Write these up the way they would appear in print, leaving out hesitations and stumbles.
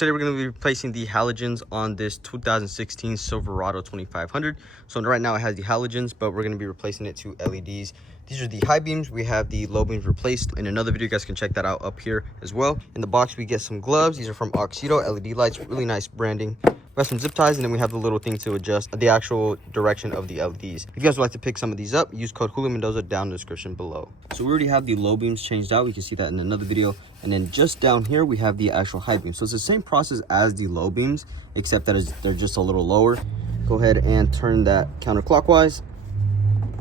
Today we're going to be replacing the halogens on this 2016 Silverado 2500. So right now it has the halogens, but we're going to be replacing it to LEDs. These are the high beams. We have the low beams replaced. In another video, you guys can check that out up here as well. In the box, we get some gloves. These are from Auxito LED lights. Really nice branding. We have some zip ties, and then we have the little thing to adjust the actual direction of the LEDs. If you guys would like to pick some of these up, use code Mendoza down in the description below. So we already have the low beams changed out. We can see that in another video. And then just down here, we have the actual high beams. So it's the same process as the low beams, except that they're just a little lower. Go ahead and turn that counterclockwise.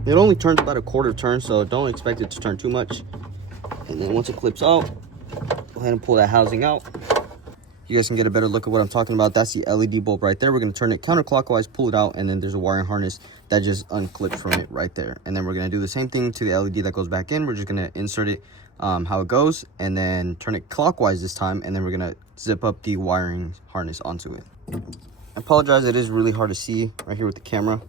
It only turns about a quarter turn, so don't expect it to turn too much. And then once it clips out, go ahead and pull that housing out. You guys can get a better look at what I'm talking about. That's the LED bulb right there. We're going to turn it counterclockwise, pull it out, and then there's a wiring harness that just unclips from it right there. And then we're going to do the same thing to the LED that goes back in. We're just going to insert it how it goes, and then turn it clockwise this time, and then we're going to zip up the wiring harness onto it. I apologize, it is really hard to see right here with the camera,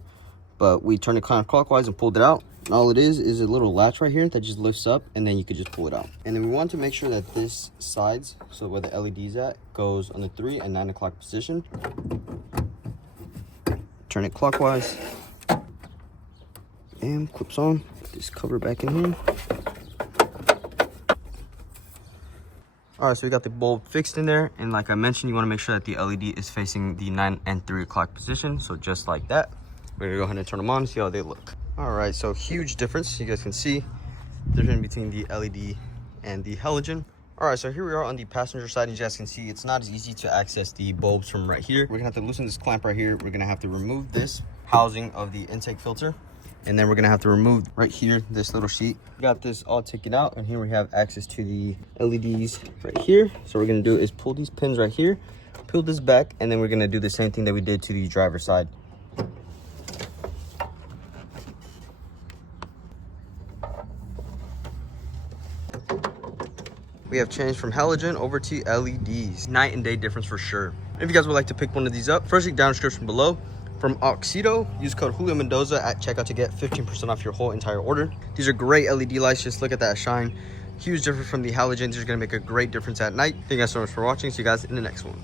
but we turned it counterclockwise and pulled it out. And all it is a little latch right here that just lifts up, and then you could just pull it out. And then we want to make sure that this sides, so where the LED is at, goes on the 3 and 9 o'clock position. Turn it clockwise and clips on. Put this cover back in here. All right, so we got the bulb fixed in there, and like I mentioned, you want to make sure that the LED is facing the 9 and 3 o'clock position. So just like that, we're gonna go ahead and turn them on and see how they look. All right, so huge difference. You guys can see the difference between the LED and the halogen. All right, so here we are on the passenger side, and you guys can see it's not as easy to access the bulbs from right here. We're gonna have to loosen this clamp right here. We're gonna have to remove this housing of the intake filter, and then we're gonna have to remove right here this little sheet. We got this all taken out, and here we have access to the LEDs right here. So what we're gonna do is pull these pins right here, peel this back, and then we're gonna do the same thing that we did to the driver's side. We have changed from halogen over to LEDs. Night and day difference for sure. If you guys would like to pick one of these up, first link down in the description below. From Auxito, use code Mendoza at checkout to get 15% off your whole entire order. These are great LED lights. Just look at that shine. Huge difference from the halogens. These are gonna make a great difference at night. Thank you guys so much for watching. See you guys in the next one.